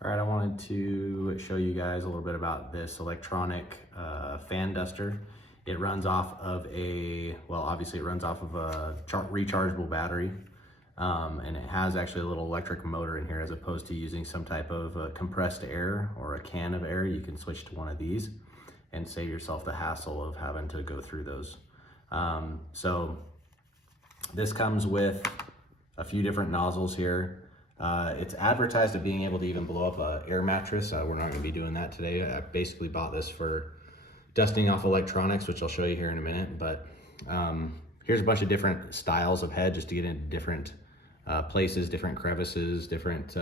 All right, I wanted to show you guys a little bit about this electronic fan duster. It runs off of obviously it runs off of a rechargeable battery, and it has actually a little electric motor in here as opposed to using some type of compressed air or a can of air. You can switch to one of these and save yourself the hassle of having to go through those. So this comes with a few different nozzles here. It's advertised as being able to even blow up an air mattress. We're not going to be doing that today. I basically bought this for dusting off electronics, which I'll show you here in a minute. But here's a bunch of different styles of head just to get into different places, different crevices, different,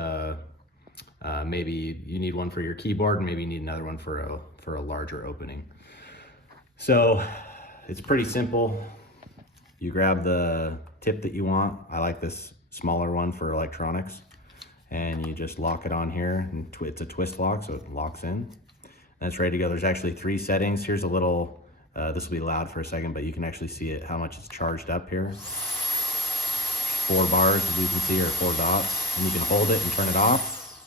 maybe you need one for your keyboard and maybe you need another one for a larger opening. So it's pretty simple. You grab the tip that you want. I like this smaller one for electronics, and you just lock it on here, and it's a twist lock, so it locks in and it's ready to go. There's actually 3 settings. Here's a little this will be loud for a second, but you can actually see it, how much it's charged up here. 4 bars, as you can see, or 4 dots, and you can hold it and turn it off,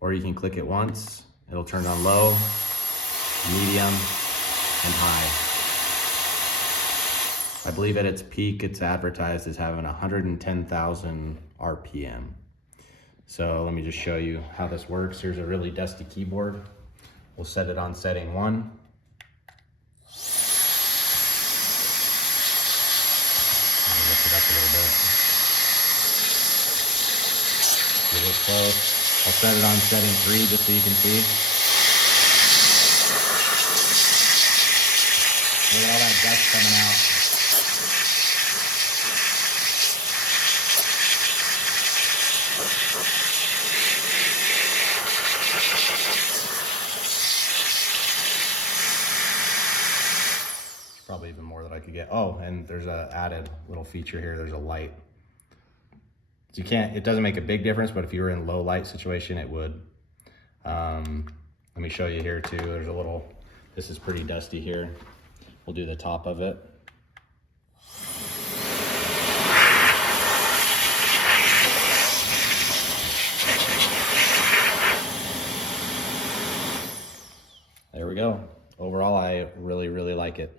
or you can click it once. It'll turn on low, medium, and high. I believe at its peak, it's advertised as having 110,000 RPM. So let me just show you how this works. Here's a really dusty keyboard. We'll set it on setting 1. Lift it up a little bit. Get it close. I'll set it on setting 3 just so you can see. Look at all that dust coming out. Probably even more that I could get. Oh, and there's a added little feature here. There's a light. It doesn't make a big difference, but if you were in low light situation, it would. Let me show you here too. There's a little, this is pretty dusty here. We'll do the top of it. There we go. Overall, I really like it.